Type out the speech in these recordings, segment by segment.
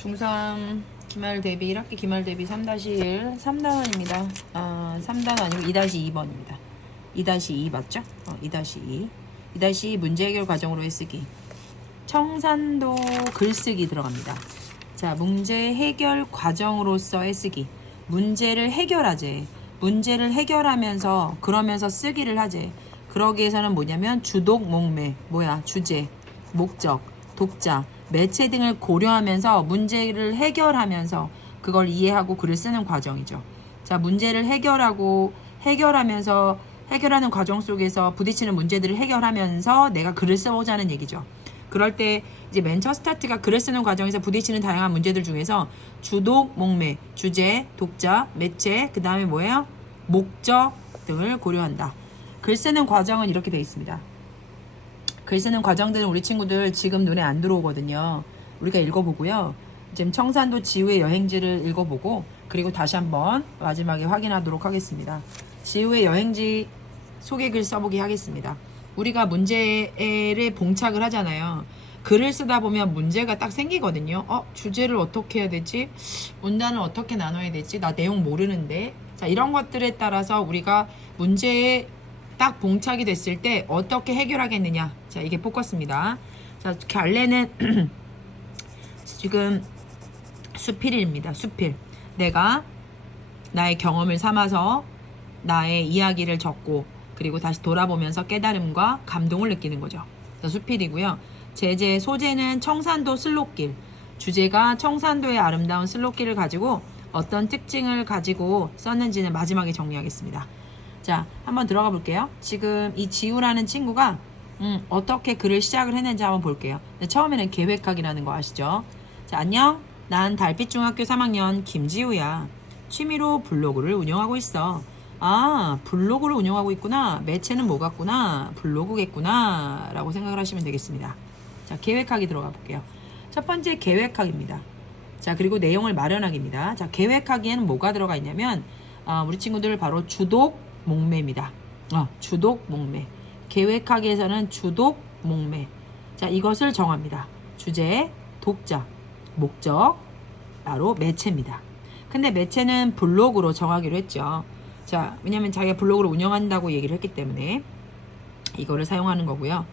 중3 기말 대비 1학기 기말 대비 3-1 3단원입니다. 3단원 아니고 2-2번입니다. 2-2 맞죠? 2-2 2-2 문제 해결 과정으로 해쓰기. 청산도 글쓰기 들어갑니다. 자, 문제 해결 과정으로서 해쓰기. 문제를 해결하재. 문제를 해결하면서 그러면서 쓰기를 하재. 그러기 위해서는 뭐냐면 주독, 목매, 주제, 목적, 독자, 매체 등을 고려하면서 문제를 해결하면서 그걸 이해하고 글을 쓰는 과정이죠. 자, 문제를 해결하면서 해결하는 과정 속에서 부딪히는 문제들을 해결하면서 내가 글을 써보자는 얘기죠. 그럴 때 이제 맨 첫 스타트가 글을 쓰는 과정에서 부딪히는 다양한 문제들 중에서 주독, 목매, 주제, 독자, 매체, 그 다음에 뭐예요? 목적 등을 고려한다. 글 쓰는 과정은 이렇게 되어 있습니다. 글 쓰는 과정들은 우리 친구들 지금 눈에 안 들어오거든요. 우리가 읽어보고요. 지금 청산도 지우의 여행지를 읽어보고 그리고 다시 한번 마지막에 확인하도록 하겠습니다. 지우의 여행지 소개글 써보기 하겠습니다. 우리가 문제에 봉착을 하잖아요. 글을 쓰다 보면 문제가 딱 생기거든요. 주제를 어떻게 해야 되지? 문단을 어떻게 나눠야 되지? 나 내용 모르는데. 자, 이런 것들에 따라서 우리가 문제에 딱 봉착이 됐을 때 어떻게 해결하겠느냐. 자, 이게 포커스입니다. 자, 갈래는 지금 수필입니다. 수필. 내가 나의 경험을 삼아서 나의 이야기를 적고 그리고 다시 돌아보면서 깨달음과 감동을 느끼는 거죠. 자, 수필이고요. 제재 소재는 청산도 슬롯길. 주제가 청산도의 아름다운 슬롯길을 가지고 어떤 특징을 가지고 썼는지는 마지막에 정리하겠습니다. 자, 한번 들어가 볼게요. 지금 이 지우라는 친구가 어떻게 글을 시작을 했는지 한번 볼게요. 처음에는 계획하기라는 거 아시죠? 자, 안녕. 난 달빛중학교 3학년 김지우야. 취미로 블로그를 운영하고 있어. 블로그를 운영하고 있구나. 매체는 뭐 같구나. 블로그겠구나. 라고 생각을 하시면 되겠습니다. 자, 계획하기 들어가 볼게요. 첫 번째 계획하기입니다. 자, 그리고 내용을 마련하기입니다. 자, 계획하기에는 뭐가 들어가 있냐면 우리 친구들 바로 주독, 목매입니다. 주독, 목매. 계획하기에서는 주독, 목매. 자, 이것을 정합니다. 주제, 독자, 목적, 바로 매체입니다. 근데 매체는 블로그로 정하기로 했죠. 자, 왜냐면 자기가 블로그를 운영한다고 얘기를 했기 때문에 이거를 사용하는 거고요.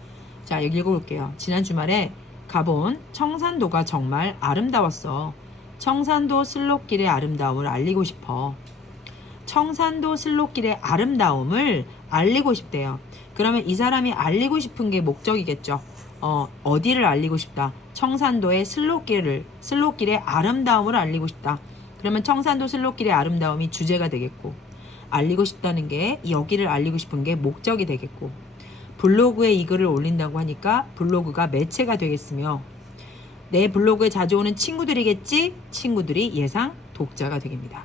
자, 여기 읽어볼게요. 지난 주말에 가본 청산도가 정말 아름다웠어. 청산도 슬롯길의 아름다움을 알리고 싶어. 청산도 슬롯길의 아름다움을 알리고 싶대요. 그러면 이 사람이 알리고 싶은 게 목적이겠죠. 어디를 알리고 싶다. 청산도의 슬롯길의 아름다움을 알리고 싶다. 그러면 청산도 슬롯길의 아름다움이 주제가 되겠고, 알리고 싶다는 게 여기를 알리고 싶은 게 목적이 되겠고, 블로그에 이 글을 올린다고 하니까 블로그가 매체가 되겠으며, 내 블로그에 자주 오는 친구들이겠지? 친구들이 예상 독자가 되겠습니다.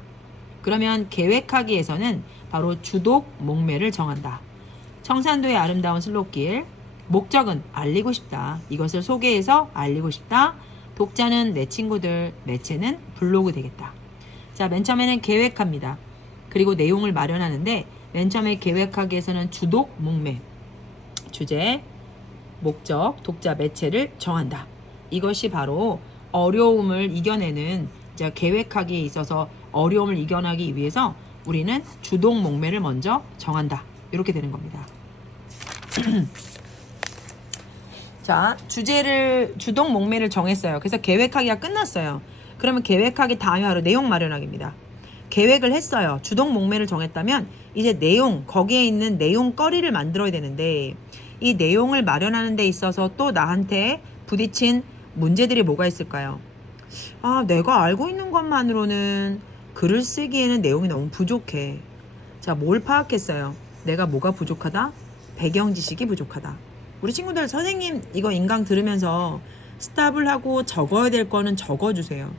그러면 계획하기에서는 바로 주독, 목매를 정한다. 청산도의 아름다운 슬롯길, 목적은 알리고 싶다. 이것을 소개해서 알리고 싶다. 독자는 내 친구들, 매체는 블로그 되겠다. 자, 맨 처음에는 계획합니다. 그리고 내용을 마련하는데 맨 처음에 계획하기에서는 주독, 목매, 주제, 목적, 독자, 매체를 정한다. 이것이 바로 어려움을 이겨내는 계획하기에 있어서 어려움을 이겨나기 위해서 우리는 주독, 목매를 먼저 정한다. 이렇게 되는 겁니다. 자, 주독, 목매를 정했어요. 그래서 계획하기가 끝났어요. 그러면 계획하기 다음에 바로 내용 마련하기입니다. 계획을 했어요. 주독, 목매를 정했다면 이제 거기에 있는 내용거리를 만들어야 되는데 이 내용을 마련하는 데 있어서 또 나한테 부딪힌 문제들이 뭐가 있을까요? 내가 알고 있는 것만으로는 글을 쓰기에는 내용이 너무 부족해. 자, 뭘 파악했어요? 내가 뭐가 부족하다? 배경 지식이 부족하다. 우리 친구들 선생님 이거 인강 들으면서 스탑을 하고 적어야 될 거는 적어주세요.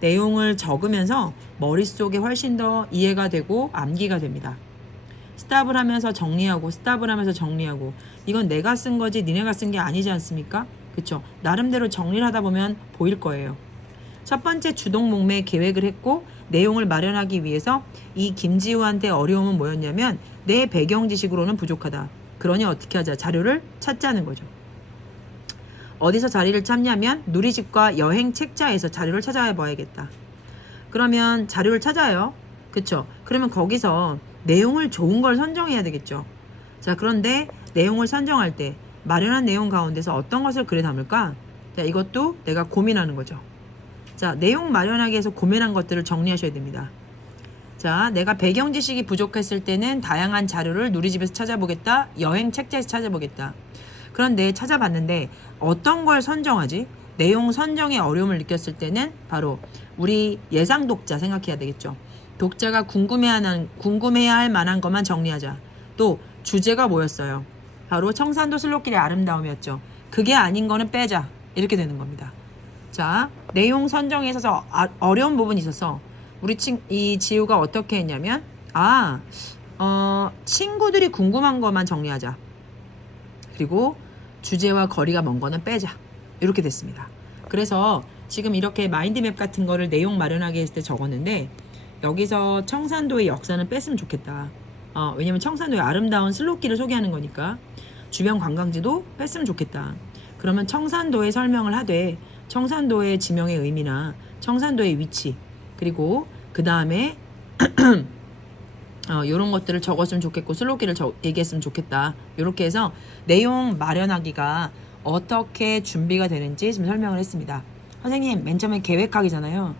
내용을 적으면서 머릿속에 훨씬 더 이해가 되고 암기가 됩니다. 스탑을 하면서 정리하고 스탑을 하면서 정리하고 이건 내가 쓴 거지 니네가 쓴 게 아니지 않습니까? 그쵸? 나름대로 정리를 하다 보면 보일 거예요. 첫 번째 주독, 목매 계획을 했고 내용을 마련하기 위해서 이 김지우한테 어려움은 뭐였냐면 내 배경 지식으로는 부족하다. 그러니 어떻게 하자? 자료를 찾자는 거죠. 어디서 자리를 찾냐면 누리집과 여행 책자에서 자료를 찾아봐야겠다. 그러면 자료를 찾아요. 그쵸? 그러면 거기서 내용을 좋은 걸 선정해야 되겠죠. 자, 그런데 내용을 선정할 때 마련한 내용 가운데서 어떤 것을 글에 담을까? 자, 이것도 내가 고민하는 거죠. 자, 내용 마련하기 위해서 고민한 것들을 정리하셔야 됩니다. 자, 내가 배경 지식이 부족했을 때는 다양한 자료를 누리집에서 찾아보겠다. 여행 책자에서 찾아보겠다. 그런데 찾아봤는데 어떤 걸 선정하지? 내용 선정에 어려움을 느꼈을 때는 바로 우리 예상 독자 생각해야 되겠죠. 독자가 궁금해야 할 만한 것만 정리하자. 또 주제가 뭐였어요? 바로 청산도 슬로길의 아름다움이었죠. 그게 아닌 거는 빼자. 이렇게 되는 겁니다. 자, 내용 선정에 있어서 어려운 부분이 있어서 이 지우가 어떻게 했냐면 친구들이 궁금한 것만 정리하자. 그리고 주제와 거리가 먼 거는 빼자. 이렇게 됐습니다. 그래서 지금 이렇게 마인드맵 같은 거를 내용 마련하기 했을 때 적었는데 여기서 청산도의 역사는 뺐으면 좋겠다. 왜냐면 청산도의 아름다운 슬로길을 소개하는 거니까 주변 관광지도 뺐으면 좋겠다. 그러면 청산도의 설명을 하되 청산도의 지명의 의미나 청산도의 위치 그리고 그 다음에 이런 것들을 적었으면 좋겠고 슬로길을 얘기했으면 좋겠다. 이렇게 해서 내용 마련하기가 어떻게 준비가 되는지 지금 설명을 했습니다. 선생님 맨 처음에 계획하기잖아요.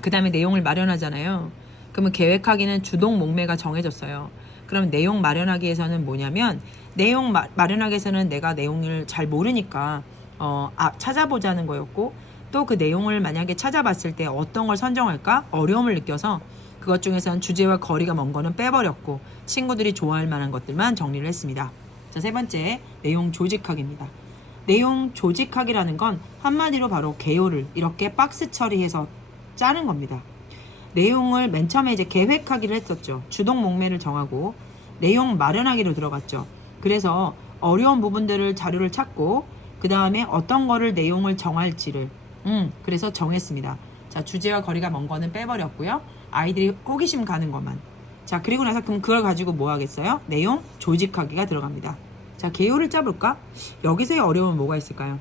그 다음에 내용을 마련하잖아요. 그러면 계획하기는 주동 목매가 정해졌어요. 그럼 내용 마련하기에서는 뭐냐면 내용 마련하기 위해서는 내가 내용을 잘 모르니까 찾아보자는 거였고 또 그 내용을 만약에 찾아봤을 때 어떤 걸 선정할까 어려움을 느껴서 그것 중에서는 주제와 거리가 먼 거는 빼버렸고 친구들이 좋아할 만한 것들만 정리를 했습니다. 자, 세 번째 내용 조직하기입니다. 내용 조직하기라는 건 한마디로 바로 개요를 이렇게 박스 처리해서 짜는 겁니다. 내용을 맨 처음에 이제 계획하기를 했었죠. 주동 목매를 정하고 내용 마련하기로 들어갔죠. 그래서 어려운 부분들을 자료를 찾고 그 다음에 어떤 거를 내용을 정할지를 그래서 정했습니다. 자, 주제와 거리가 먼 거는 빼버렸고요. 아이들이 호기심 가는 것만. 자, 그리고 나서 그럼 그걸 가지고 뭐 하겠어요? 내용 조직하기가 들어갑니다. 자, 개요를 짜볼까? 여기서의 어려움은 뭐가 있을까요?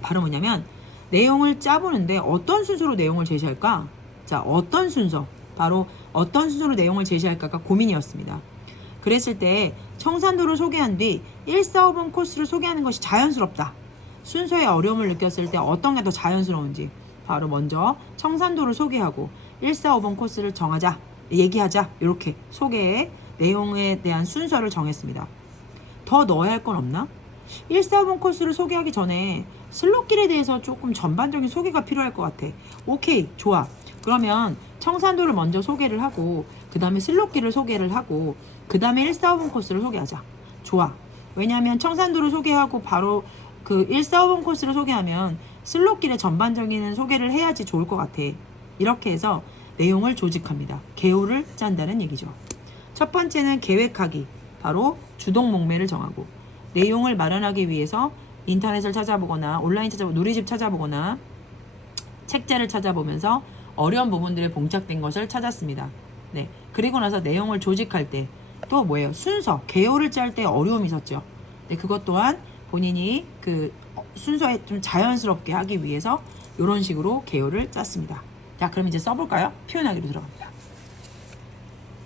바로 뭐냐면 내용을 짜보는데 어떤 순서로 내용을 제시할까? 자, 어떤 순서? 바로 어떤 순서로 내용을 제시할까가 고민이었습니다. 그랬을 때 청산도를 소개한 뒤 1,4,5번 코스를 소개하는 것이 자연스럽다. 순서에 어려움을 느꼈을 때 어떤 게 더 자연스러운지 바로 먼저 청산도를 소개하고 1,4,5번 코스를 정하자, 얘기하자. 이렇게 소개의 내용에 대한 순서를 정했습니다. 더 넣어야 할 건 없나? 1,4,5번 코스를 소개하기 전에 슬로길에 대해서 조금 전반적인 소개가 필요할 것 같아. 오케이, 좋아. 그러면 청산도를 먼저 소개를 하고 그 다음에 슬로길을 소개를 하고 그 다음에 1,4,5번 코스를 소개하자. 좋아. 왜냐하면 청산도를 소개하고 바로 그 1,4,5번 코스를 소개하면 슬로길의 전반적인 소개를 해야지 좋을 것 같아. 이렇게 해서 내용을 조직합니다. 개요를 짠다는 얘기죠. 첫 번째는 계획하기. 바로 주동 목매를 정하고 내용을 마련하기 위해서 인터넷을 찾아보거나 온라인 찾아보거나 누리집 찾아보거나 책자를 찾아보면서 어려운 부분들에 봉착된 것을 찾았습니다. 네. 그리고 나서 내용을 조직할 때 또 뭐예요? 순서, 개요를 짤 때 어려움이 있었죠. 네, 그것 또한 본인이 그 순서에 좀 자연스럽게 하기 위해서 이런 식으로 개요를 짰습니다. 자, 그럼 이제 써볼까요? 표현하기로 들어갑니다.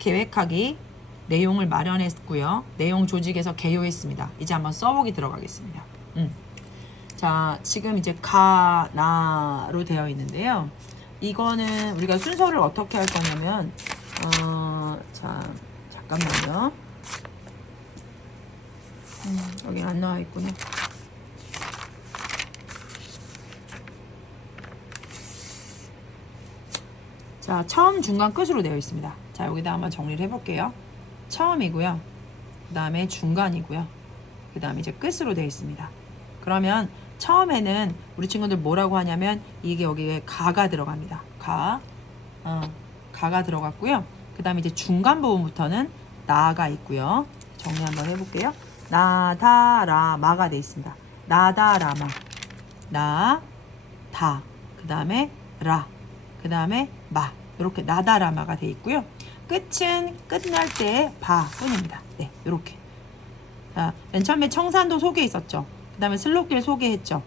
계획하기, 내용을 마련했고요. 내용 조직에서 개요했습니다. 이제 한번 써보기 들어가겠습니다. 자, 지금 이제 가나로 되어 있는데요. 이거는 우리가 순서를 어떻게 할 거냐면 자, 잠깐만요. 여기 안 나와 있구나. 자, 처음, 중간, 끝으로 되어 있습니다. 자, 여기다 한번 정리를 해볼게요. 처음이고요. 그 다음에 중간이고요. 그 다음에 이제 끝으로 되어 있습니다. 그러면 처음에는 우리 친구들 뭐라고 하냐면 이게 여기에 가가 들어갑니다. 가가 들어갔고요. 그 다음에 이제 중간 부분부터는 나가 있고요. 정리 한번 해볼게요. 나다라마가 되어 있습니다. 나다라마, 나, 다, 그 다음에 라, 그 다음에 마, 이렇게 나다라마가 되어 있고요. 끝은 끝날 때 바 뿐입니다. 네, 이렇게. 자, 맨 처음에 청산도 소개 있었죠. 그 다음에 슬롯길 소개했죠.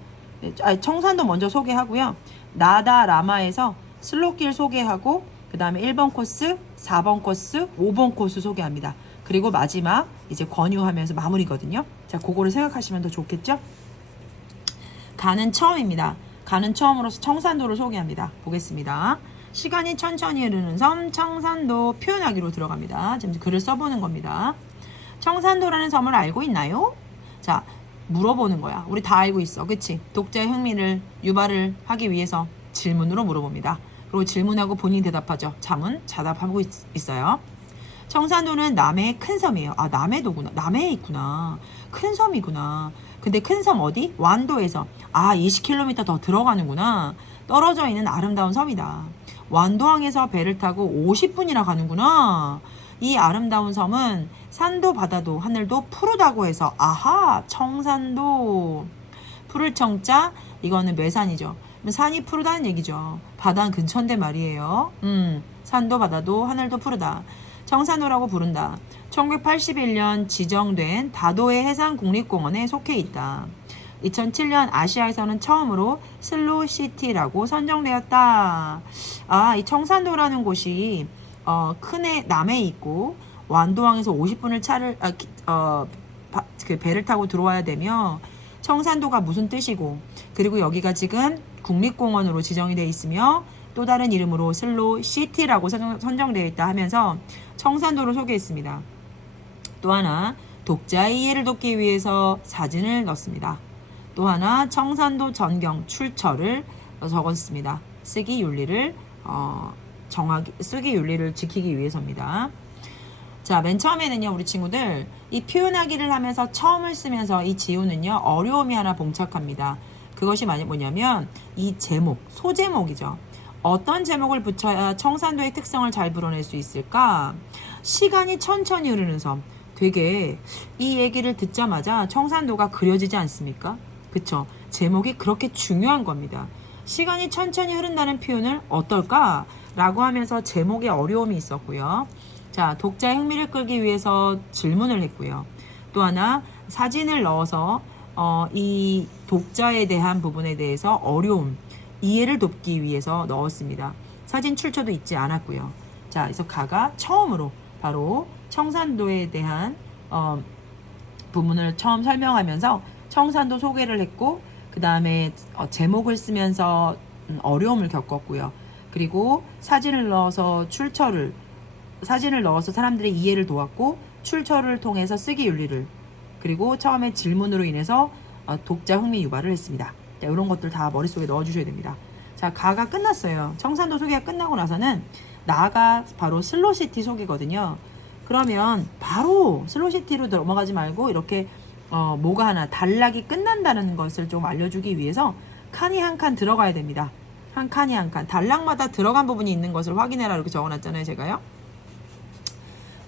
청산도 먼저 소개하고요. 나다 라마에서 슬롯길 소개하고 그 다음에 1번 코스, 4번 코스, 5번 코스 소개합니다. 그리고 마지막 이제 권유하면서 마무리거든요. 자, 그거를 생각하시면 더 좋겠죠? 가는 처음입니다. 가는 처음으로서 청산도를 소개합니다. 보겠습니다. 시간이 천천히 흐르는 섬 청산도 표현하기로 들어갑니다. 지금 글을 써보는 겁니다. 청산도라는 섬을 알고 있나요? 자, 물어보는 거야. 우리 다 알고 있어. 그치? 독자의 흥미를 유발을 하기 위해서 질문으로 물어봅니다. 그리고 질문하고 본인이 대답하죠. 자문, 자답하고 있어요. 청산도는 남해의 큰 섬이에요. 아, 남해도구나. 남해에 있구나. 큰 섬이구나. 근데 큰 섬 어디? 완도에서. 아, 20km 더 들어가는구나. 떨어져 있는 아름다운 섬이다. 완도항에서 배를 타고 50분이나 가는구나. 이 아름다운 섬은 산도 바다도 하늘도 푸르다고 해서 아하, 청산도. 푸를 청자, 이거는 매산이죠. 산이 푸르다는 얘기죠. 바다는 근처인데 말이에요. 산도 바다도 하늘도 푸르다. 청산도라고 부른다. 1981년 지정된 다도해 해상국립공원에 속해 있다. 2007년 아시아에서는 처음으로 슬로시티라고 선정되었다. 아, 이 청산도라는 곳이 큰해 남해에 있고 완도항에서 50분을 그 배를 타고 들어와야 되며 청산도가 무슨 뜻이고 그리고 여기가 지금 국립공원으로 지정이 되어 있으며 또 다른 이름으로 슬로시티라고 선정되어 있다 하면서 청산도를 소개했습니다. 또 하나 독자의 이해를 돕기 위해서 사진을 넣습니다. 또 하나 청산도 전경 출처를 적었습니다. 쓰기 윤리를 지키기 위해서입니다. 자, 맨 처음에는요, 우리 친구들 이 표현하기를 하면서 처음을 쓰면서 이 지우는요 어려움이 하나 봉착합니다. 그것이 뭐냐면 이 제목, 소제목이죠. 어떤 제목을 붙여야 청산도의 특성을 잘 불어낼 수 있을까? 시간이 천천히 흐르는 섬. 되게 이 얘기를 듣자마자 청산도가 그려지지 않습니까? 그쵸? 제목이 그렇게 중요한 겁니다. 시간이 천천히 흐른다는 표현을 어떨까? 라고 하면서 제목에 어려움이 있었고요. 자, 독자의 흥미를 끌기 위해서 질문을 했고요. 또 하나 사진을 넣어서 이 독자에 대한 부분에 대해서 어려움, 이해를 돕기 위해서 넣었습니다. 사진 출처도 있지 않았고요. 자, 그래서 가가 처음으로 바로 청산도에 대한 부분을 처음 설명하면서 청산도 소개를 했고 그 다음에 제목을 쓰면서 어려움을 겪었고요. 그리고 사진을 넣어서 사람들의 이해를 도왔고 출처를 통해서 쓰기 윤리를 그리고 처음에 질문으로 인해서 독자 흥미 유발을 했습니다. 자, 이런 것들 다 머릿속에 넣어주셔야 됩니다. 자, 가가 끝났어요. 청산도 소개가 끝나고 나서는 나가 바로 슬로시티 소개거든요. 그러면 바로 슬로시티로 넘어가지 말고 이렇게 뭐가 하나 단락이 끝난다는 것을 좀 알려주기 위해서 칸이 한 칸 들어가야 됩니다. 한 칸이 한 칸. 단락마다 들어간 부분이 있는 것을 확인해라 이렇게 적어놨잖아요, 제가요.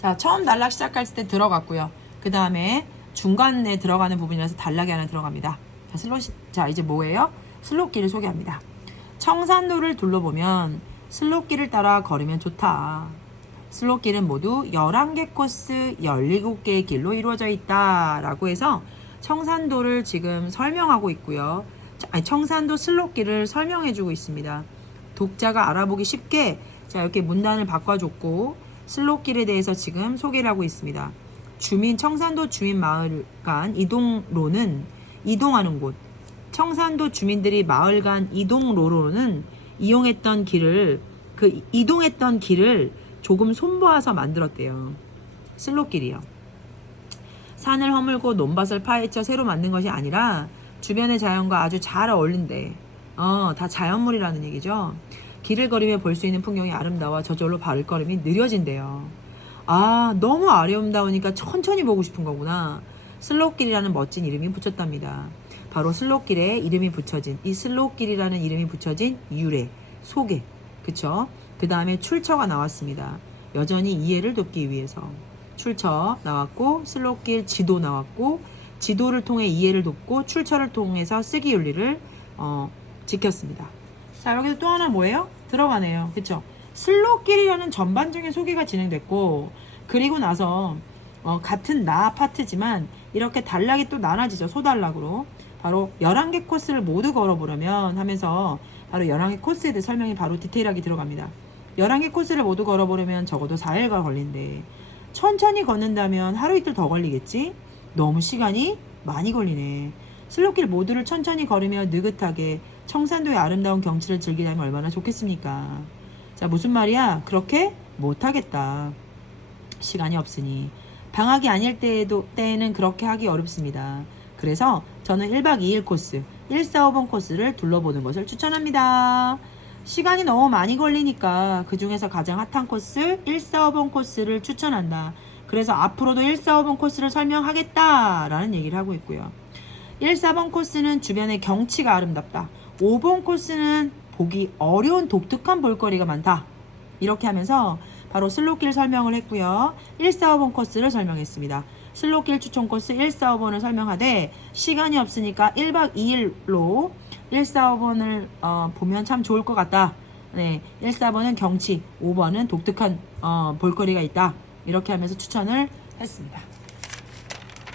자, 처음 단락 시작할 때 들어갔고요. 그 다음에 중간에 들어가는 부분이라서 단락이 하나 들어갑니다. 자, 이제 뭐예요? 슬롯길을 소개합니다. 청산도를 둘러보면 슬롯길을 따라 걸으면 좋다. 슬롯길은 모두 11개 코스 17개의 길로 이루어져 있다 라고 해서 청산도를 지금 설명하고 있고요. 청산도 슬롯길을 설명해 주고 있습니다. 독자가 알아보기 쉽게 자, 이렇게 문단을 바꿔줬고 슬롯길에 대해서 지금 소개를 하고 있습니다. 청산도 주민 마을 간 이동로는 이동하는 곳. 청산도 주민들이 마을 간 이동로로는 이동했던 길을 조금 손보아서 만들었대요. 슬롯길이요. 산을 허물고 논밭을 파헤쳐 새로 만든 것이 아니라 주변의 자연과 아주 잘 어울린대. 다 자연물이라는 얘기죠. 길을 걸으며 볼 수 있는 풍경이 아름다워 저절로 발걸음이 느려진대요. 아, 너무 아름다우니까 천천히 보고 싶은 거구나. 슬롯길이라는 멋진 이름이 붙였답니다. 바로 슬롯길에 이름이 붙여진 이 슬롯길이라는 이름이 붙여진 유래, 소개, 그쵸? 그 다음에 출처가 나왔습니다. 여전히 이해를 돕기 위해서 출처 나왔고 슬롯길 지도 나왔고 지도를 통해 이해를 돕고 출처를 통해서 쓰기 윤리를 지켰습니다. 자, 여기서 또 하나 뭐예요? 들어가네요. 그쵸? 슬롯길이라는 전반적인 소개가 진행됐고 그리고 나서 같은 나 아파트지만 이렇게 단락이 또 나눠지죠. 소단락으로. 바로 11개 코스를 모두 걸어보려면 하면서 바로 11개 코스에 대해 설명이 바로 디테일하게 들어갑니다. 11개 코스를 모두 걸어보려면 적어도 4일가 걸린대. 천천히 걷는다면 하루 이틀 더 걸리겠지? 너무 시간이 많이 걸리네. 슬로길 모두를 천천히 걸으며 느긋하게 청산도의 아름다운 경치를 즐기려면 얼마나 좋겠습니까? 자, 무슨 말이야? 그렇게 못하겠다. 시간이 없으니. 방학이 아닐 때에는 그렇게 하기 어렵습니다. 그래서 저는 1박 2일 코스, 145번 코스를 둘러보는 것을 추천합니다. 시간이 너무 많이 걸리니까 그 중에서 가장 핫한 코스 145번 코스를 추천한다. 그래서 앞으로도 145번 코스를 설명하겠다라는 얘기를 하고 있고요. 145번 코스는 주변의 경치가 아름답다. 5번 코스는 보기 어려운 독특한 볼거리가 많다. 이렇게 하면서 바로 슬로길 설명을 했고요. 145번 코스를 설명했습니다. 슬로길 추천 코스 145번을 설명하되 시간이 없으니까 1박 2일로 145번을 보면 참 좋을 것 같다. 네, 145번은 경치, 5번은 독특한 볼거리가 있다. 이렇게 하면서 추천을 했습니다.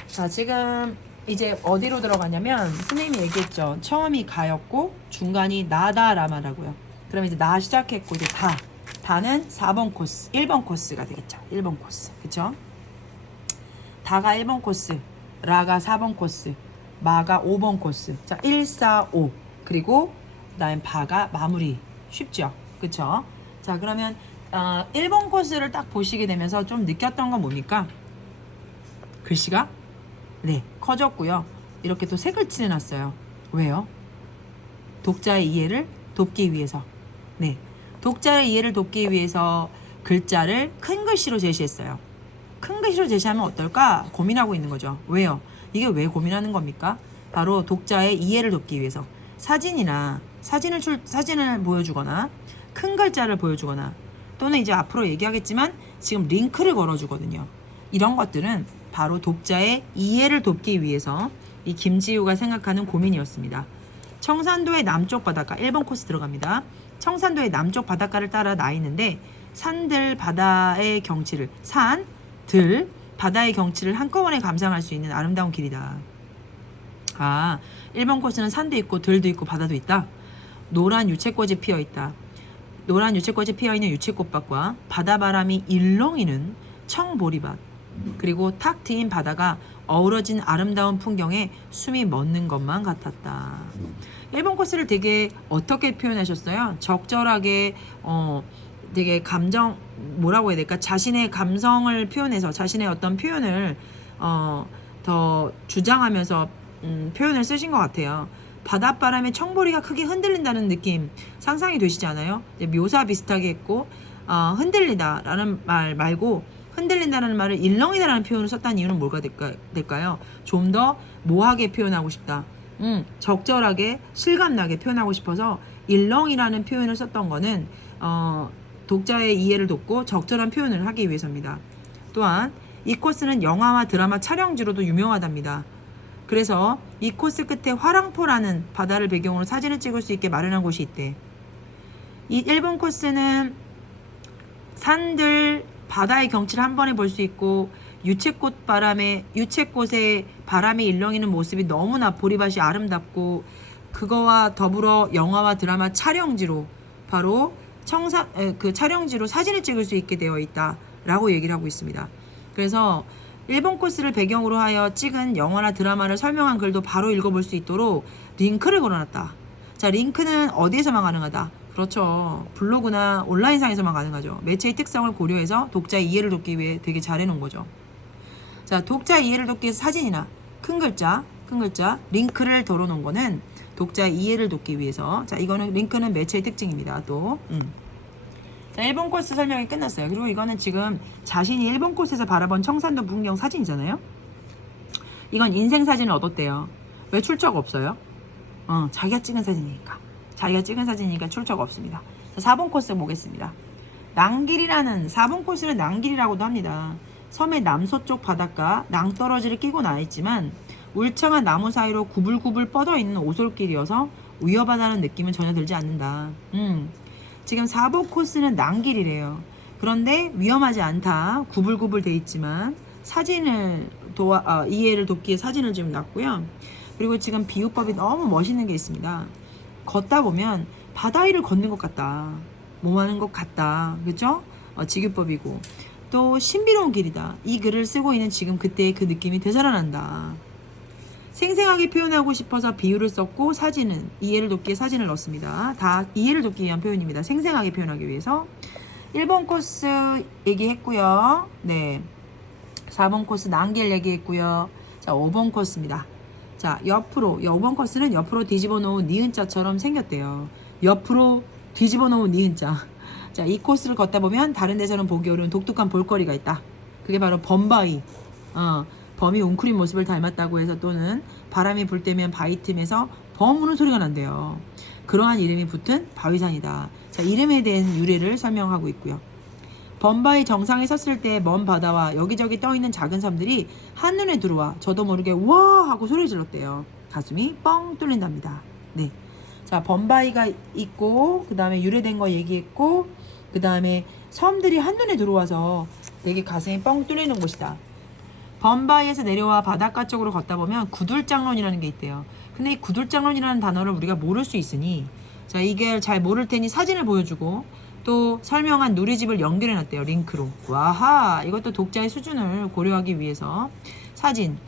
자, 지금 이제 어디로 들어가냐면 선생님이 얘기했죠. 처음이 가였고 중간이 나다라마라고요. 그럼 이제 나 시작했고 이제 다는 4번 코스, 1번 코스가 되겠죠. 1번 코스. 그쵸? 다가 1번 코스, 라가 4번 코스, 마가 5번 코스. 자, 1, 4, 5. 그리고 그다음 바가 마무리. 쉽죠? 그쵸? 자, 그러면 1번 코스를 딱 보시게 되면서 좀 느꼈던 건 뭡니까? 글씨가 네, 커졌고요. 이렇게 또 색을 칠해놨어요. 왜요? 독자의 이해를 돕기 위해서. 네, 독자의 이해를 돕기 위해서 글자를 큰 글씨로 제시했어요. 큰 글씨로 제시하면 어떨까 고민하고 있는 거죠. 왜요? 이게 왜 고민하는 겁니까? 바로 독자의 이해를 돕기 위해서. 사진을 보여주거나 큰 글자를 보여주거나 또는 이제 앞으로 얘기하겠지만 지금 링크를 걸어주거든요. 이런 것들은 바로 독자의 이해를 돕기 위해서 이 김지우가 생각하는 고민이었습니다. 청산도의 남쪽 바닷가 1번 코스 들어갑니다. 청산도의 남쪽 바닷가를 따라 나 있는데 산들 바다의 경치를 바다의 경치를 한꺼번에 감상할 수 있는 아름다운 길이다. 1번 코스는 산도 있고 들도 있고 바다도 있다. 노란 유채꽃이 피어있다. 노란 유채꽃이 피어있는 유채꽃밭과 바다바람이 일렁이는 청보리밭 그리고 탁 트인 바다가 어우러진 아름다운 풍경에 숨이 멎는 것만 같았다. 1번 코스를 되게 어떻게 표현하셨어요? 적절하게 되게 뭐라고 해야 될까? 자신의 감성을 표현해서 자신의 어떤 표현을 더 주장하면서 표현을 쓰신 것 같아요. 바닷바람에 청보리가 크게 흔들린다는 느낌 상상이 되시지 않아요? 묘사 비슷하게 했고 흔들리다라는 말 말고 흔들린다는 말을 일렁이다라는 표현을 썼다는 이유는 뭐가 될까요? 좀 더 모하게 표현하고 싶다. 적절하게 실감나게 표현하고 싶어서 일렁이라는 표현을 썼던 거는 독자의 이해를 돕고 적절한 표현을 하기 위해서입니다. 또한 이 코스는 영화와 드라마 촬영지로도 유명하답니다. 그래서 이 코스 끝에 화랑포라는 바다를 배경으로 사진을 찍을 수 있게 마련한 곳이 있대. 이 1번 코스는 산들 바다의 경치를 한 번에 볼 수 있고 유채꽃에 바람이 일렁이는 모습이 너무나 보리밭이 아름답고 그거와 더불어 영화와 드라마 촬영지로 바로 그 촬영지로 사진을 찍을 수 있게 되어 있다라고 얘기를 하고 있습니다. 그래서 1번 코스를 배경으로 하여 찍은 영화나 드라마를 설명한 글도 바로 읽어볼 수 있도록 링크를 걸어놨다. 자, 링크는 어디에서만 가능하다? 그렇죠. 블로그나 온라인상에서만 가능하죠. 매체의 특성을 고려해서 독자의 이해를 돕기 위해 되게 잘 해놓은 거죠. 자, 독자의 이해를 돕기 위해서 사진이나 큰 글자 링크를 걸어놓은 거는 독자의 이해를 돕기 위해서. 자, 이거는 링크는 매체의 특징입니다. 또 자, 1번 코스 설명이 끝났어요. 그리고 이거는 지금 자신이 1번 코스에서 바라본 청산도 풍경 사진이잖아요. 이건 인생 사진을 얻었대요. 왜 출처가 없어요? 자기가 찍은 사진이니까 출처가 없습니다. 자, 4번 코스 보겠습니다. 4번 코스를 낭길이라고도 합니다. 섬의 남서쪽 바닷가 낭떠러지를 끼고 나 있지만 울창한 나무 사이로 구불구불 뻗어 있는 오솔길이어서 위험하다는 느낌은 전혀 들지 않는다. 지금 4번 코스는 낭길이래요. 그런데 위험하지 않다. 구불구불 돼 있지만 사진을 이해를 돕기 위해 사진을 지금 놨고요. 그리고 지금 비유법이 너무 멋있는 게 있습니다. 걷다 보면 바다 위를 걷는 것 같다. 몸하는 것 같다. 그죠? 직유법이고. 또 신비로운 길이다. 이 글을 쓰고 있는 지금 그때의 그 느낌이 되살아난다. 생생하게 표현하고 싶어서 비유를 썼고 사진은 이해를 돕기 위해 사진을 넣었습니다. 다 이해를 돕기 위한 표현입니다. 생생하게 표현하기 위해서. 1번 코스 얘기했고요. 네. 4번 코스 난길 얘기했고요. 자, 5번 코스입니다. 자, 옆으로 5번 코스는 옆으로 뒤집어 놓은 니은자처럼 생겼대요. 옆으로 뒤집어 놓은 니은자. 자, 이 코스를 걷다 보면 다른 데서는 보기 어려운 독특한 볼거리가 있다. 그게 바로 범바위. 범이 웅크린 모습을 닮았다고 해서 또는 바람이 불 때면 바위 틈에서 범 우는 소리가 난대요. 그러한 이름이 붙은 바위산이다. 자, 이름에 대한 유래를 설명하고 있고요. 범바위 정상에 섰을 때 먼 바다와 여기저기 떠있는 작은 섬들이 한눈에 들어와 저도 모르게 우와 하고 소리 질렀대요. 가슴이 뻥 뚫린답니다. 네. 자, 범바위가 있고 그 다음에 유래된 거 얘기했고 그 다음에 섬들이 한눈에 들어와서 되게 가슴이 뻥 뚫리는 곳이다. 범바위에서 내려와 바닷가 쪽으로 걷다 보면 구들장론이라는 게 있대요. 근데 이 구들장론이라는 단어를 우리가 모를 수 있으니 자, 이게 잘 모를 테니 사진을 보여주고 또 설명한 누리집을 연결해 놨대요. 링크로. 와하, 이것도 독자의 수준을 고려하기 위해서 사진,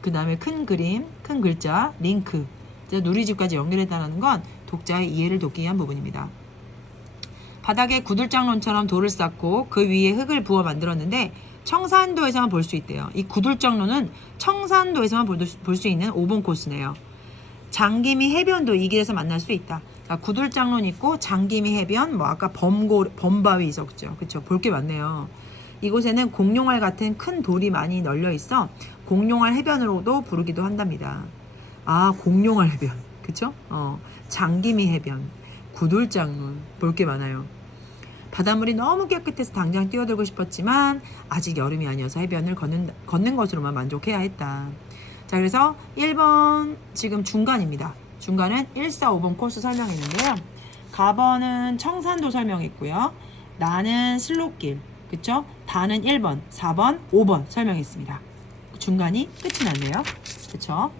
그 다음에 큰 그림, 큰 글자, 링크, 누리집까지 연결했다는 건 독자의 이해를 돕기 위한 부분입니다. 바닥에 구들장론처럼 돌을 쌓고 그 위에 흙을 부어 만들었는데 청산도에서만 볼 수 있대요. 이 구들장론은 청산도에서만 볼 수 있는 5번 코스네요. 장기미 해변도 이 길에서 만날 수 있다. 자, 구들장론 있고 장기미 해변, 뭐 아까 범바위 있었죠. 그쵸? 볼 게 많네요. 이곳에는 공룡알 같은 큰 돌이 많이 널려 있어 공룡알 해변으로도 부르기도 한답니다. 아, 공룡알 해변. 그쵸? 장기미 해변, 구들장론 볼 게 많아요. 바닷물이 너무 깨끗해서 당장 뛰어들고 싶었지만 아직 여름이 아니어서 해변을 걷는 것으로만 만족해야 했다. 자, 그래서 1번 지금 중간입니다. 중간은 1, 4, 5번 코스 설명했는데요. 가번은 청산도 설명했고요. 나는 슬로길, 그쵸? 다는 1번, 4번, 5번 설명했습니다. 중간이 끝이 났네요. 그쵸?